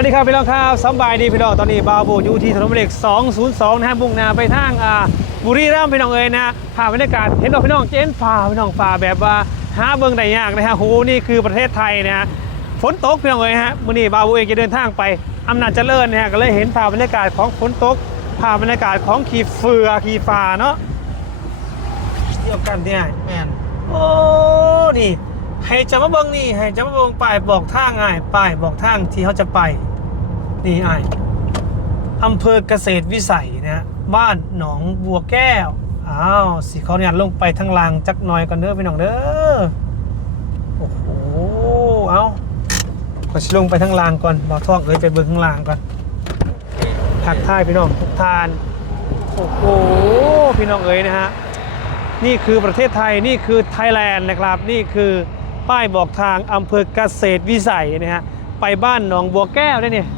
วัสดีครับพี่น้องครับสบายดีพี่น้องตอนนี้บาวโบอยู่ที่ถนนหมายเลข202 นะฮะมุ่งหน้าไปทางอ่าบุรีรัมย์พี่น้องเอ๋ยนะภาพบรรยากาศเห็นดอกพี่น้องเจนฝ่าพี่น้องฝ่าแบบว่าหาเบิ่งได้ยากนะฮะโหนี่คือประเทศไทยนะฮะฝนตกพี่น้องเอ๋ยฮะมื้อนี้บาวโบเองจะเดินทางไปอำนาจเจริญนะฮะก็เลยเห็นภาพบรรยากาศของฝนตกภาพบรรยากาศของขี่เฟือขี่ฟ้าเนาะเที่ยวกันเนี่ยแมนโอ้นี่ให้จะมาเบิ่งนี่ให้จะมาเบิ่งป้ายบอกทางง่ายป้ายบอกทางที่เขาจะไป นี่ไออำเภอเกษตรวิสัยนะบ้านหนองบัวแก้ว อ้าวสิเขาเนี่ยลงไปทางลางจักหน่อยก่อนเด้อพี่น้องเด้อ โอ้โห เอาขอชิลงไปทางลางก่อนบอท่องเอ้ยไปเบิ่งข้างล่างก่อนทักทายพี่น้องทุกทาน โอ้โห พี่น้องเอ๋ยนะฮะ นี่คือประเทศไทย นี่คือไทยแลนด์นะครับ นี่คือป้ายบอกทางอำเภอเกษตรวิสัยนะฮะ ไปบ้านหนองบัวแก้วได้เนี่ย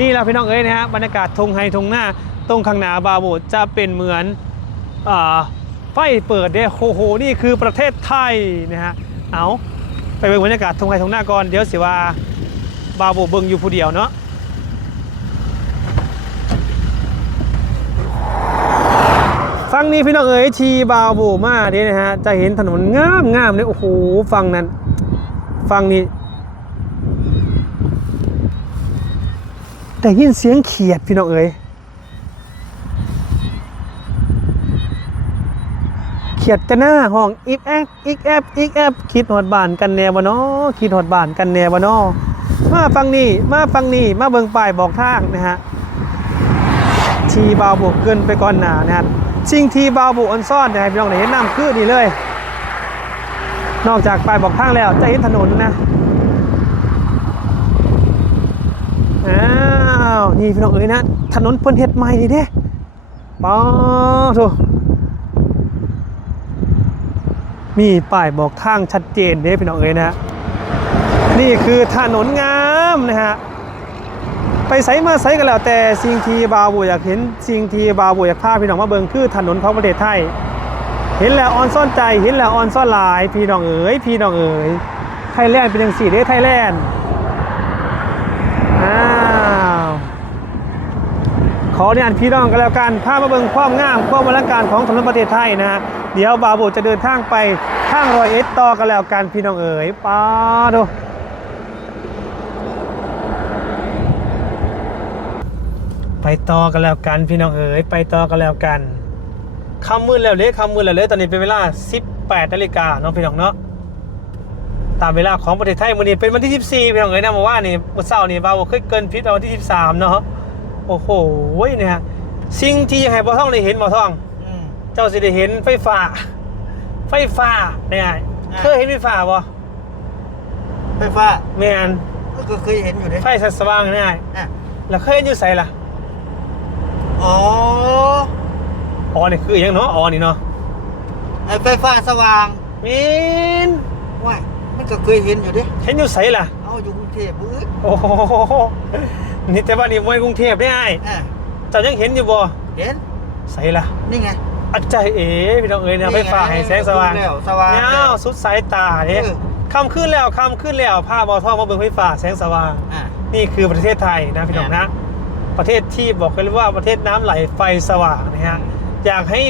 นี่แหละพี่น้องเอ๋ยนะฮะบรรยากาศทงไฮทงหน้าตรงข้างหน้าบาโบจะเป็นเหมือนอไฟเปิดเนี่ยโอ้โหนี่คือประเทศไทยนะฮะเอาไปเบิ่งบรรยากาศทงไฮทงหน้าก่อนเดี๋ยวสิว่าบาโบเบิ่งอยู่ผู้เดียวเนาะฟังนี้พี่น้องเอ๋ยชีบาโบมาเด้นะฮะจะเห็นถนนงามงามเลยโอ้โหฟังนั้นฟังนี้ แต่ยินเสียงเขียดพี่น้องเอ๋ยเขียดจะหน้าห้องอีกแอบอีกแอบอีกแอบคิดหอดบานกันแน่บ่เนาะคิดหอดบานกันแน่บ่เนาะมาฟังนี่มาฟังนี่มาเบิ่งป้ายบอกทางนะฮะทีบาวบุกเกินไปก่อนหนานะครับสิ่งทีบาวบุกอันซ่อนนะพี่น้องได้เห็นน้ำคือนี่เลย นอกจากปลายบอกทางแล้วจะเห็นถนนนะ อ้าว นี่พี่น้องเอ๋ยนะ ถนนเพิ่นเฮ็ดใหม่นี่เด้ป้าโถมีป้ายบอกทางชัดเจนเด้พี่น้องเอ๋ยนะ นี่คือถนนงามนะฮะ ไปไสมาไสกันแล้วแต่สิ่งที่บาวบอยากเห็นสิ่งที่บาวบอยากพาพี่น้องมาเบิ่งคือถนนของประเทศไทย เห็นแล้วออนซ่อนใจ เห็นแล้วออนซ่อนหลาย พี่น้องเอ๋ยพี่น้องเอ๋ยไทยแลนด์เป็นจังสี่เด้ไทยแลนด์อ้าวข ออนุญาตพี่น้องกันแล้วกันพามาเบิงความงามความอลังการของถนนประเทศไทยนะฮะเดี๋ยวบาวบุจะเดินทางไปทางรอยเอ็ดต่อกันแล้วกันพี่น้องเอ๋ยป้าดูไปต่อกันแล้วกันพี่น้องเอ๋ยไปต่อกันแล้วกันคำมืดแล้วเลยคำมืดแล้วเลยตอนนี้เป็นเวลา 18นาฬิกาเนาะพี่น้องเนาะตามเวลาของประเทศไทยมื้อนี้เป็นวันที่ 14พี่น้องเอ๋ยนะเมื่อวานนี่เมื่อเช้านี่บ่าวเคยเกินพิษเอาวันที่ 13 เนาะ โอ้โหเนี่ยฮะสิ่งที่ยังให้บ่ท่องได้เห็นบ่ท่อง อืม เจ้าสิได้เห็นไฟฟ้า ไฟฟ้าเนี่ยเคยเห็นไฟฟ้าบ่ไฟฟ้าแม่นก็เคยเห็นอยู่เด้ไฟสว่างเนี่ยอะแล้วเคยเห็นอยู่ไสล่ะอ๋ออ๋อนี่คือหยังเนาะอ๋อนี่เนาะไอ้ไฟฟ้าสว่างมินว่ายมันก็เคยเห็นอยู่เด้เห็นอยู่ไสล่ะเอาอยู่กรุงเทพบื้อโอ้โหนี่แต่ว่านี่มวยกรุงเทพได้ไอ้อะเจ้ายังเห็นอยู่บ่เห็นใส่ละนี่ไง อัจใจเอ๋พี่น้องเอ๋ยนะนี่ไฟไงฟ้าให้แสงสว่างแล้วสว่างเงาสุดสายตาเนี่ยเออคำขึ้นแล้วคำขึ้นแล้วผ้าบอทองมาเบิ่งไฟฟ้าแสงสว่างอะนี่คือประเทศไทยนะพี่น้องนะ ประเทศที่บอกกันว่าประเทศน้ำไหลไฟสว่างนะฮะอยากให้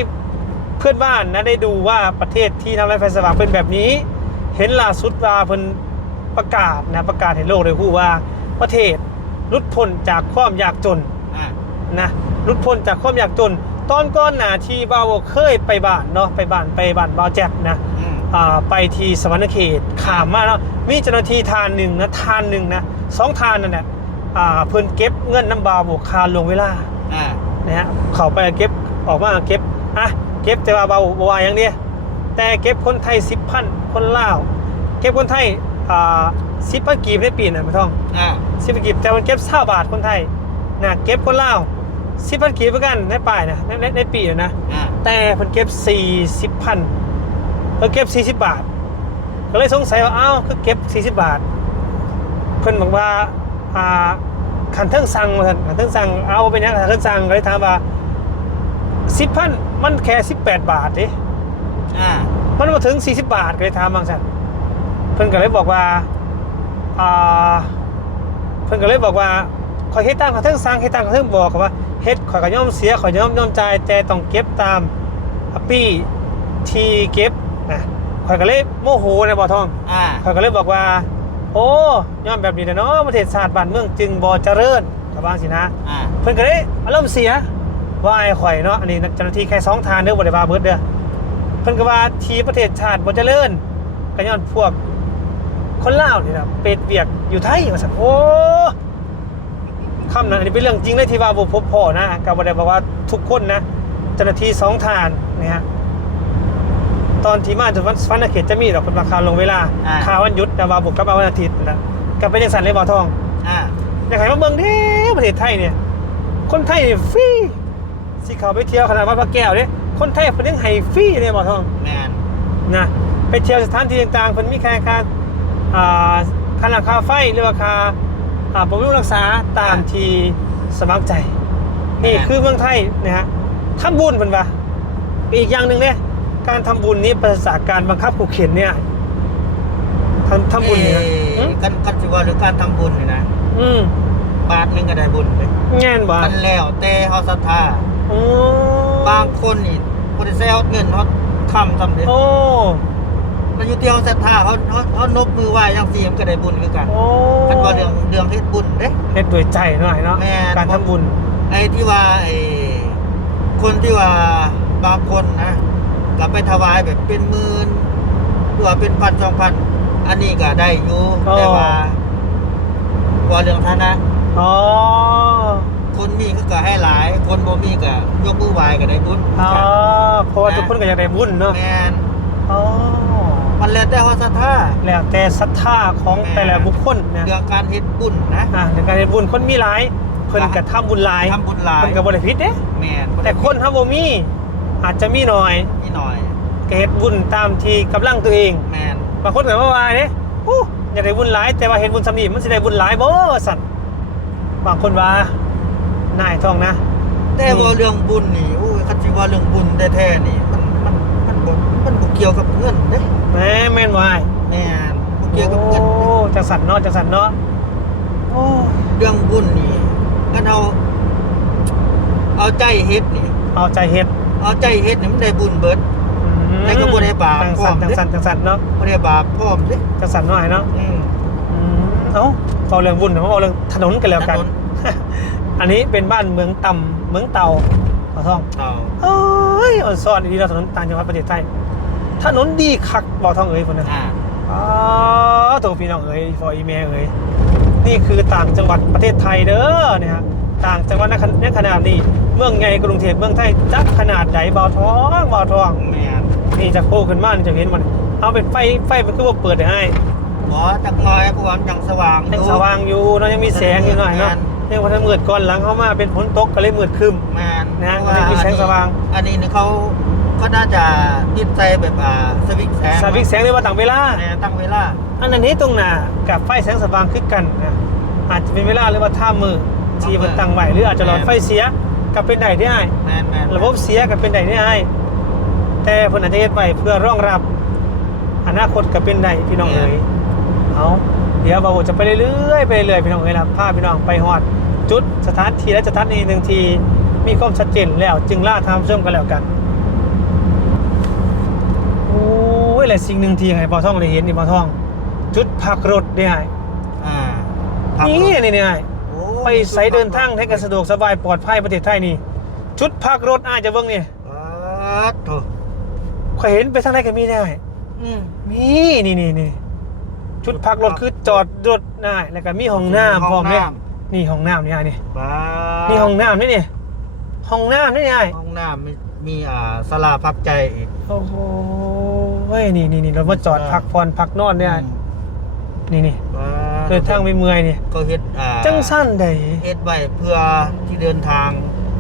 เพื่อนบ้านนะได้ดูว่าประเทศที่น้ำไหลไฟสว่างเป็นแบบนี้ เห็นล่าสุดว่าเพิ่น ประกาศนะประกาศให้โลกได้รู้ว่า ประเทศหลุดพ้นจากความยากจนอะนะหลุดพ้นจากความยากจน ตอนก้อนหนาที่บ่าวเคยไปบ้านเนาะไปบ้านไปบ้านบ่าวแจ็คนะอืมอ่าไปที่สวรรณเขตขามมาเนาะมีเจ้าหน้าที่ทานหนึ่งนะทานหนึ่งนะสองทานนั่นแหละอ่าเพิ่นเก็บเงินน้ำบาวบวกคาลวงเวลา อะนะฮะเขาไปเก็บออกมาเก็บอะเก็บแต่ว่าเบาบวาอย่างเดียวแต่เก็บคนไทยสิบพันคนลาวเก็บคนไทย อ่าสิบพันกีบในปีนะพี่ท่องอะสิบพันกีบแต่มันเก็บเศร้าบาทคนไทยนะเก็บคนลาวสิบพันกีบเหมือนกันในป่ายนะในในในปีนะนะอะแต่เพิ่นเก็บสี่สิบพันเพิ่นเก็บสี่สิบบาท ก็เลยสงสัยว่าอ้าวคือเก็บสี่สิบบาทเพิ่นบอกว่าอ่าขันเทิงสั่งมาท่านขันเทิงสั่งเอาไปเนี่ยขันเทิงสั่งก็เลยถามว่าสิบพันมันแค่สิบแปดบาทเด้อะมันมาถึงสี่สิบบาทก็เลยถามบางสัน เพิ่นก็เลยบอกว่าอ่าเพิ่นก็เลยบอกว่าข่อยเฮ็ดตามกระเทิงสร้างเฮ็ดตามกระเทิงบอกว่าเฮ็ดข่อยก็ย่อมเสียข่อยย่อมย่อมจ่ายแต่ต้องเก็บตามอปี้ที่เก็บนะข่อยก็เลยโมโหในบ่อทองอ่าข่อยก็เลยบอกว่า โอ้ย่อมแบบนี้นะเนาะประเทศชาติบ้านเมืองจึงบ่เจริญก็ว่าสินะอ่าเพิ่นก็เลยอารมณ์เสียว่าไอ้ข่อยเนาะอันนี้เจ้าหน้าที่แค่สองทางเด้อบ่ได้ว่าเบิดเด้อเพิ่นก็ว่าที่ประเทศชาติบ่เจริญก็ย้อนพวก คนลาวนี่นะเป็ดเวียกอยู่ไทยว่าซั่นโอ้คำนั้นอันนี้เป็นเรื่องจริงเลยที่ว่าบ่พบพ่อนะก็บ่ได้บอกว่าทุกคนนะเจ้าหน้าที่สองทางนะฮะตอนที่มาจนวันวันอาทิตย์จะมีดอกเป็นราคาลงเวลาอ่าค่าวันหยุดแต่ว่าบุกกลับมาวันอาทิตย์นะก็เป็นจังซั่นเลยบ่ทอง อ่าอยากให้มาเมืองเด้ประเทศไทยเนี่ย คนไทยนี่ฟรีสิเขาไปเที่ยวขนาดวัดพระแก้วเนี่ยคนไทยเพิ่นยังให้ฟรีเลยบ่ทอง แมนนะไปเที่ยวสถานที่ต่างๆเพิ่นมีแค่ค่า อ่าค่าราคาไฟหรือว่าค่าอ่าบำรุงรักษาตามที่สมัครใจ นี่คือเมืองไทยนะฮะทำบุญเพิ่นว่าอีกอย่างหนึ่งเนี่ยการทำบุญนี้ประสาการบังคับขู่เข็นเนี่ยทำทำบุญเนี่ยนะเอ้ยกันกันสิว่าหรือการทำบุญนี่นะอืมบาทหนึงก็ได้บุญเลยแง่นบ่มันแล้วแต่เฮาศรัทธาโอ้บางคนนี่บ่ได้ใช้เอาเงินเฮาทำทำเด้โอ้ มันอยู่ที่เฮาศรัทธาเฮาเฮาเฮานบมือไหว้จังซี่มันก็ได้บุญคือกันโอ้คันว่าเรื่องเรื่องเฮ็ดบุญเด้ เฮ็ดด้วยใจหน่อยเนาะแม่น การทำบุญไอ้ที่ว่าไอ้คนที่ว่าบางคนนะก็ไปถวายแบบเป็นหมื่นหรือว่าเป็นพันสองพันอันนี้ก็ได้อยู่อ๋อแต่ว่าว่าเรื่องฐานะ อ๋อคนมีก็ก็ให้หลาย คนบ่มีก็ยกมือไหว้ก็ได้บุญอ๋อเพราะว่าทุกคนก็อยากได้บุญเนาะแม่น อ๋อ มันแล้วแต่ว่าศรัทธาแล้วแต่ศรัทธาของแม่แต่ละบุคคลนะเรื่องการเฮ็ดบุญนะอ่าในการเฮ็ดบุญคนมีหลายเพิ่นก็ทำบุญหลายทำบุญหลายเพิ่นก็บ่ได้ผิดเด้แม่นแต่คนเฮาบ่มีอาจจะมีน้อยนี่หน่อยก็เฮ็ดบุญตามที่กำลังตัวเองแม่นบางคนก็ว่าว่าเด้อู้อยากได้บุญหลายแต่ว่าเฮ็ดบุญสำนีมันสิได้บุญหลายบ่สั่นบางคนว่านายทองนะแต่ว่าเรื่องบุญนี่โอ้ยคันสิว่าเรื่องบุญแท้ๆนี่มันมันมันบ่มันบ่เกี่ยวกับเงินเด้ แหม่แม่นว่าแม่นบ่เกี่ยวกับเงินโอ้จังสันเนาะจังสันเนาะโอ้เรื่องบุญนี่กันเอา เอาใจเฮ็ดนี่ เอาใจเฮ็ด เอาใจเฮ็ดนี่มันได้บุญเบิดอืมแต่ก็บ่ได้บาปจังสันพร้จัองมเด้สันจังสันเนาะบ่ได้บาปพร้อมเด้จังสันหน่อยเนาะอืมอืมเอ้าเอาเรื่องบุญเนาะเอาเรื่องถนนกันแล้วกันถนนอันนี้เป็นบ้านเมืองต่ำเมืองเต่าขอท่องเอาเอ้ยอ่อนซ่อนดีเราถนนต่างจังหวัดประเทศไทย ถนนดีคักบ่อท่องเอ้ยคนนั้นอ่าอ๋อตัวพี่น้องเอ้ยฟออีเมลเอ้ยนี่คือต่างจังหวัดประเทศไทยเด้อเนี่ยฮะต่างจังหวัดในขณะในขนาดนี้ เมืองใหญ่กรุงเทพเมืองไทยจักขนาดใหญ่บ่าวทองบ่าวทองแม่นนี่จะโผล่ขึ้นมานี่จะเห็นมัน เอาเป็นไฟไฟมันคือว่าเปิดได้ให้บ่จักหน่อยเพราะว่ามันยังสว่างอยังยู่สว่างอยู่เนาะยังมีแสงอยู่หน่อยเนาะยังพอถ้ามืดก่อนหลังเข้ามาเป็นฝนตกก็เลยมืดครึมแม่นนะเพราะว่ามันมีแสงสว่าง อันนี้นี่เขา เขาน่าจะติดใจแบบอ่าสวิตช์แสงสวิกแสงเลยว่าต่างเวลาแม่ตั้งเวลา อันนั้นนี้ตรงหน้ากับไฟแสงสว่างคือกันนะอาจจะเป็นเวลาหรือว่าท่ามือที่มันตั้งไว้หรืออาจจะหลอดไฟเสียกับเป็นใดได้แม่นแม่นระบบเสียกับเป็นใดได้ แต่เพิ่นอาจจะเฮ็ดไว้เพื่อรองรับ อนาคตกับเป็นใดพี่น้องเอ๋ยเอาเดี๋ยวบาวจะไปเรื่อยๆไปเรื่อยๆพี่น้องเอ๋ยนะพาพี่น้องไปฮอด จุดสถานที่และสถานีหนึ่งทีมีความชัดเจนแล้วจึงล่าทำเชื่อมกันแล้วกัน โอ้ ยและสิ่งหนึ่งที่ให้ปอท่องได้เห็นนี่ปอท่อง จุดพักรถได้ไงอ่าพักนี่รถนี่นี่ไงโอ้ไปใส่เดินทางให้กันสะดวกสบายปลอดภัยประเทศไทยนี่ จุดพักรถอาจจะเบิ่งนี่อ่าโถข่อยเห็นไปทางไหนก็มีได้อืมมีนี่นี่นี่จุดพักรถคือจอดรถได้แล้วก็มีห้องน้ำพร้อมเนี่ยนี่ห้องน้ำนี่ไงนี่บ้านี่ห้องน้ำนี่นี่ห้องน้ำนี่ไงห้องน้ำมีมีอ่าศาลาพักใจอีกโอ้โห เฮ้ยนี่นี่นี่เรามาจอดพักผ่อนพักนอนเนี่ยนี่นี่บ้าเดินทางไปเมื่อยนี่ก็เฮ็ดอ่าจังสั้นใดเฮ็ดไว้เพื่อที่เดินทาง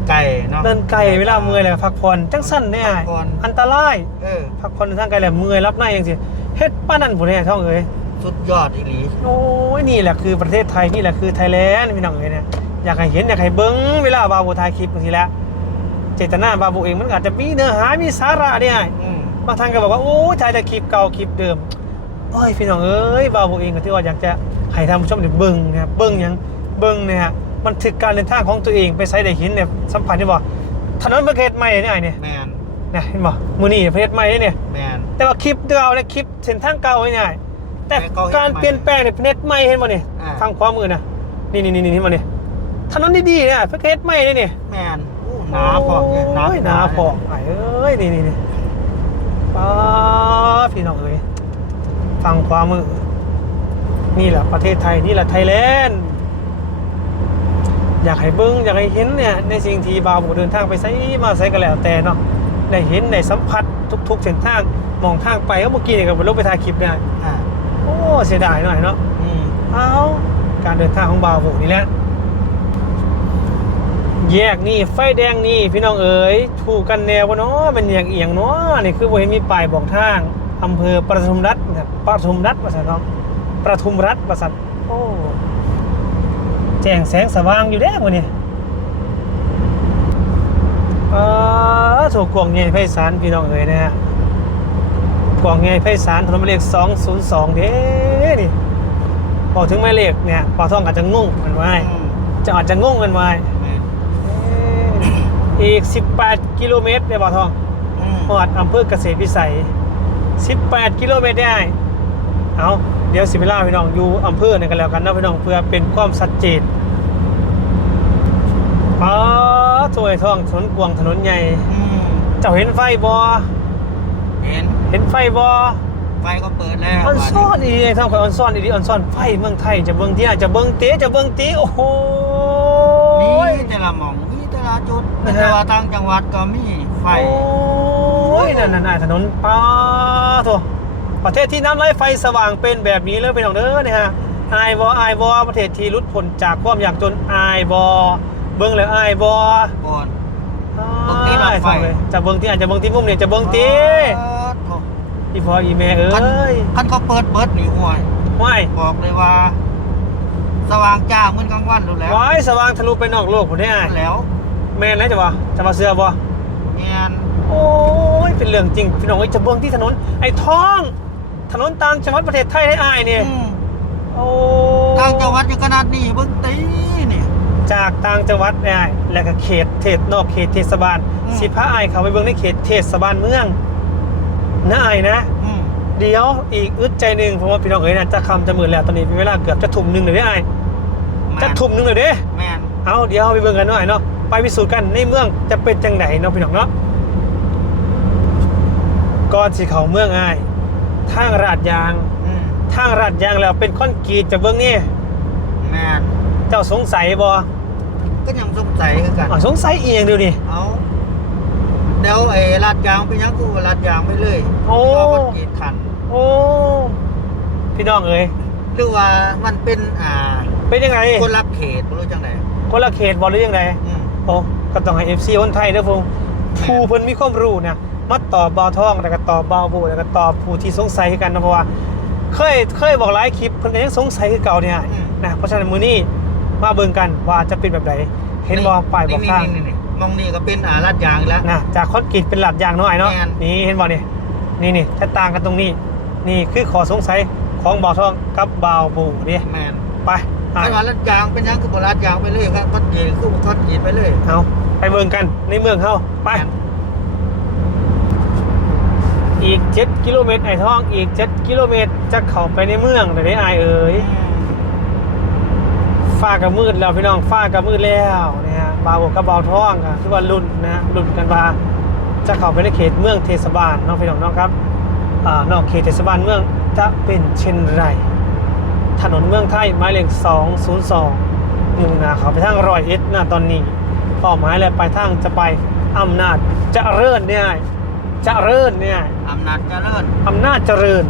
ไกลเนาะเดินไกลเวลาเมื่อยแล้วพักผ่อนจังสั้นเนี่ยพักผ่อนอันตรายเออพักผ่อนเดินทางไกลแล้วเมื่อยรับหน้าอย่างสิเฮ็ดป้านนั่นผู้เนี่ยท่องเอ้ยสุดยอดอีหลีโอ้ยนี่แหละคือประเทศไทยนี่แหละคือไทยแลนด์พี่น้องเอ้ยเนี่ยอยากให้เห็นอยากให้เบิ้งเวลาบาบูถ่ายคลิปบางทีแล้วเจตนาบาบูเองมันอาจจะมีเนื้อหามีสาระเนี่ยอืม บางท่านก็บอกว่าโอ้ยถ่ายแต่คลิปเก่าคลิปเดิมโอ้ยพี่น้องเอ้ยบาบูเองก็ที่ว่าอยากจะให้ท่านผู้ชมได้เบิ้งนะครับเบิ้งหยังเบิ้งเนี่ยฮะบันทึกการเดินทางของตัวเองไปใช้ได้เห็นเนี่ยสัมผัสได้บ่ถนนประเทศใหม่เนี่ยไอ้เนี่ยแมนนะเห็นบ่มือนี่ประเทศใหม่เนี่ยแมนแต่ว่าคลิปเก่าเนี่ยคลิปเส้นทางเก่าเนี่ยแต่แต่เขาเห็นการเปลี่ยนแปลงเนี่ยประเทศใหม่เห็นบ่เนี่ยอ่าทางขวามือนะนี่นี่นี่นี่เห็นบ่เนี่ยถนนดีๆเนี่ยประเทศใหม่เนี่ยเนี่ยแมนอู้หนาพอกเนี่ยหนาโอ้ยหนาพอกไอ้เอ้ยนี่นี่นี่ ป้าพี่น้องเอ้ยฟังความมือ นี่แหละประเทศไทยนี่แหละไทยแลนด์อยากให้เบิ้งอยากให้เห็นเนี่ยในสิ่งที่บาวบุเดินทางไปไซมาไซก็แล้วแต่เนาะได้เห็นได้สัมผัสทุกๆเส้นทางมองทางไปเมื่อกี้เนี่ยก็ไปลงไปถ่ายคลิปเนี่ยอ่าโอ้เสียดายหน่อยเนาะอืมเอาการเดินทางของบาวบุนี่แหละ แยกนี่ไฟแดงนี่พี่น้องเอ๋ยถูกกันแนววะเนาะเป็นอย่างเอียงเนาะนี่คือบ่เห็นมีป้ายบอกทางอำเภอประทุมรัฐนะครับประทุมรัฐว่าซั่นเนาะประทุมรัฐว่าซั่นโอ้แจ้งแสงสว่างอยู่เด้มื้อนี้เออถูกกวางใหญ่ไพศาลพี่น้องเอ๋ยนะฮะกวางใหญ่ไพศาลถนนหมายเลข202เด้นี่พอถึงหมายเลขเนี่ยปอท่องอาจจะงงกันไว้อืมจะอาจจะงงกันไว้แมน อีก 18 กิโลเมตรในบ่อทองอืมหอดอำเภอเกษตรวิสัย 18 กิโลเมตรได้ เอาเดี๋ยวสิเวลาพี่น้องอยู่อำเภอนี่กันแล้วกันนะพี่น้องเพื่อเป็นความชัดเจนอ๋อถวยทองถนนกวางถนนใหญ่อืมเจ้าเห็นไฟบอเห็น เห็นไฟบอไฟก็เปิดแล้วออนซ่อนอีท่องคอยออนซ่อนอีดีออนซ่อนไฟเมืองไทยจะเบิ่งที่อาจจะเบิ่งเตะจะเบิ่งเตะโอ้โหมีแต่ละหม่องมีแต่ ละจุดนะฮะแต่ว่าทางจังหวัดก็มีไฟ โอ้ยนั่นนั่นถนนป้าโถประเทศที่น้ำไหลไฟสว่างเป็นแบบนี้เลยเป็นของเด้อเนี่ยฮะอายบออายบอประเทศที่หลุดพ้นจากความยากจนอายบอเบิ้งแล้วอายบอก่อนเบิ่งที่รถไฟอ้ายเลยจะเบิ้งที่อาจจะเบิ้งที่มุมเนี่ยจะเบิ้งที่เออโถ่อีพออีแม่เอ้ยคันเขาเปิดเบิดนี่ห่วยว้ายบอกเลยว่า สว่างจ้าเหมือนกลางวันดูแล้วว้ายสว่างทะลุไปนอกโลกผมได้อายแล้ว แม่นแล้วจะบ่จะมาเสือบ่เงียนโอ้ยเป็นเรื่องจริงพี่น้องเอ้ยจะเบิ้งที่ถนนไอ้ท้อง ถนนต่างจังหวัดประเทศไทยได้อายเนี่ยอืมโอ้ทางจังหวัดอยู่ขนาดนี้เบิ่งตีนี่ จากต่างจังหวัดได้และก็เขตเทศนอกเขตเทศบาลอืม สิพาอายเขาไปเบิ่งในเขตเทศบาลเมืองน่าอายนะ อืมเดี๋ยวอีกอึดใจหนึ่งเพราะว่าพี่น้องเอ๋ยนะจะคำจะหมื่นแล้วตอนนี้เป็นเวลาเกือบจะทุ่มหนึ่งเลยเด้อายแม่นจะทุ่มหนึ่งเลยเด้ แม่นเอาเดี๋ยวไปเบิ่งกันหน่อยเนาะ ไปพิสูจน์กันในเมืองจะเป็นจังไหนเนาะพี่น้องเนาะก่อนสิเขาเมืองอายทางราดยางอืมทางราดยางแล้วเป็นคอนกรีตจะเบิ่งนี่แม่นเจ้าสงสัยบ่ก็ยังสงสัยคือกันอ๋อสงสัยเองเดียวนี่เอาเดี๋ยวไอ้ลาดยางไปยังกูลาดยางไปเลยโอ้พอคนกรีดขัน โอ้พี่น้องเอ๋ยหรือว่ามันเป็นอ่า เป็นยังไงคนรับเขตไม่รู้จังไหนคนละเขตบอลหรือยังไงอืม โอ้ก็ต้องให้ FC คนไทยเด้อพงผู้เพิ่นมีความรู้นะมาตอบบาวท่องแล้วก็ตอบบาวโบแล้วก็ตอบผู้ที่สงสัยคือกันนะเพราะว่าเคยเคยบอกหลายคลิปเพิ่นก็ยังสงสัยคือเก่าเนี่ยนะเพราะฉะนั้นมื้อนี้มาเบิ่งกันว่าจะเป็นแบบใดเห็นบ่ป้ายบอกทางนี่นี่มองนี่ก็เป็นอ่าลาดยางอีกแล้วนะจากคอนกรีตเป็นหลัดยางเนาะไอ้เนาะแม่นนี่เห็นบ่นี่นี่นี่ถ้าต่างกันตรงนี้ นี่คือขอสงสัยของบ่าวท่องกับบาวโบเด้แมน ไปอะถ้าว่าลาดยางเป็นยังคือบ่ลาดยางไปเลยครับคนกรีดคือบ่คนกรีดไปเลยเอาไปเบิ่งกันในเมืองเฮาไปแม่นอีก7กิโลเมตรไอ้ท้องอีก7กิโลเมตรจะเข้าไปในเมืองแต่ได้อายเอ๋ยฟ้าก็มืดแล้วพี่น้องฟ้าก็มืดแล้วนะฮะบาวบกกับเบาท้องอะคือว่ารุ่นนะฮะรุ่นกันว่าจะเข้าไปในเขตเมืองเทศบาลเน้องพี่น้องเนาะครับอ่านอกเขตเทศบาลเมืองจะเป็นเช่นไร ถนนเมืองไทยหมายเลข202มุ่งหน้าเข้าไปทางรอยเอ็ดหน้าตอนนี้เป้าหมายและปลายทางจะไปอำนาจเจริญเนี่ยเจริญเนี่ยอำนาจเจริญอำนาจเจริญ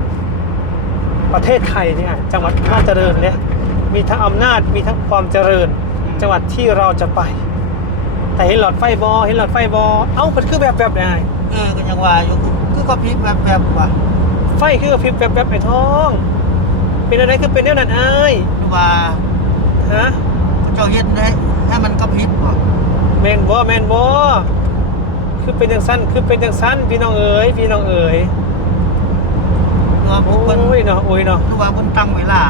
ประเทศไทยเนี่ยจังหวัดอำนาจเจริญเนี่ยมีทั้งอำนาจมีทั้งความเจริญ จังหวัดที่เราจะไป แต่เห็นหลอดไฟบอเห็นหลอดไฟบอเอ้ามันคือแบบแบบไหนเออก็ยังว่าอยู่คือคือก็พริบแบบแบบว่าไฟคือกระพริบแบบแบบไอ้ท้อง เป็นอะไรคือเป็นแนวนั้นไอ้ายหรือว่าฮะเจ้าเฮ็ดให้ให้มันกระพริบบ่แมนบอแมนบอคือเป็นจังสั้นคือเป็นจังสั้นพี่น้องเอ๋ยพี่น้องเอ๋ยหรือว่าโอ้เพิ่นยเนาะโอ้ยเนาะหรือว่าเพิ่นตั้งเวลา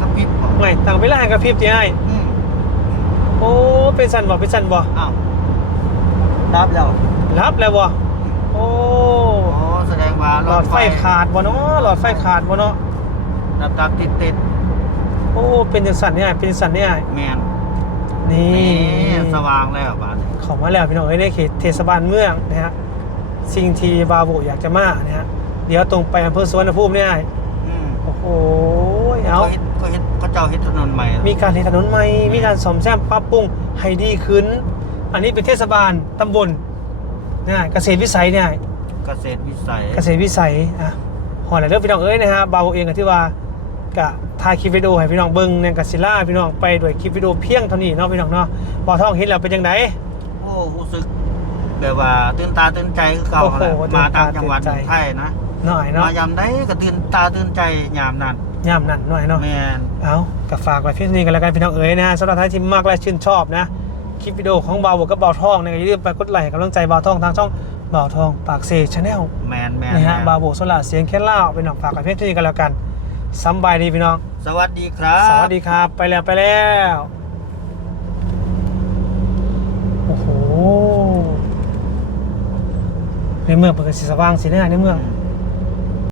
กระพริบบ่ไม่ต่างเวลาให้กระพริบจีไอ้ายอืมโอ้เป็นสันบ่เป็นสันบ่อ้าวรับแล้วรับแล้วบ่โอ้ โอ้แสดงว่าหลอดไฟขาดบ่เนาะหลอดไฟขาดบ่เนาะ ดับดับติดติดโอ้เป็นจังสันเนี่ยเป็นจังสันเนี่ยแมนนี่นี่สว่างแล้วบ้านนี้เข้ามาแล้วพี่น้องเอ้ยในเขตเทศบาลเมืองนะฮะสิ่งที่บาโบอยากจะมานะฮะเดี๋ยวตรงไปอำเภอสุวรรณภูมิเนี่ยอืมโอ้โหเอาเขาเฮ็ดเขาเฮ็ดเขาเจ้าเฮ็ดถนนใหม่มีการเทถนนใหม่มีการซ่อมแซมปรับปรุงให้ดีขึ้น อันนี้เป็นเทศบาลตำบลนะเกษตรวิสัยเนี่ย เกษตรวิสัยเกษตรวิสัยอะหอไหนเรื่องพี่น้องเอ้ยนะฮะบาโบเองก็ที่ว่า กะถ่ายคลิปวิดีโอให้พี่น้องเบิ่งในกัสิล่าพี่น้องไปด้วยคลิปวิดีโอเพียงเท่านี้เนาะพี่น้องเนาะบ่อท่องเห็นแล้วเป็นยังไงโอ้รู้สึกแบบว่าตื่นตาตื่นใจคือเก่าโอ้โหแหละมาต่างตื่นตาจังหวัดตื่นใจไทยนะหน่อยเนาะมายามใดก็ตื่นตาตื่นใจยามนั้นย่ำนั่นหน่อยเนาะแม่นเอากับฝากไว้เพียงเท่านี้กันแล้วกันพี่น้องเอ๋ยนะฮะสำหรับท่านที่มากและชื่นชอบนะคลิปวิดีโอของบ่าวบวกกับบ่าวทองเนี่ยอย่าลืมไปกดไลค์ให้กำลังใจบ่าวทองทางช่องบ่าวทองปากเซชาแนลแมนแมนนะฮะแม่นบ่าวบวกโซลาเสียงแค่เล่าไปน้องฝากไว้เพียงเท่านี้กันแล้วกัน สำบายดีพี่น้อง สวัสดีครับสวัสดีครับ ไปแล้วไปแล้ว โอ้โห ในเมืองเปิดสีสว่างสีแน่ในเมือง อืม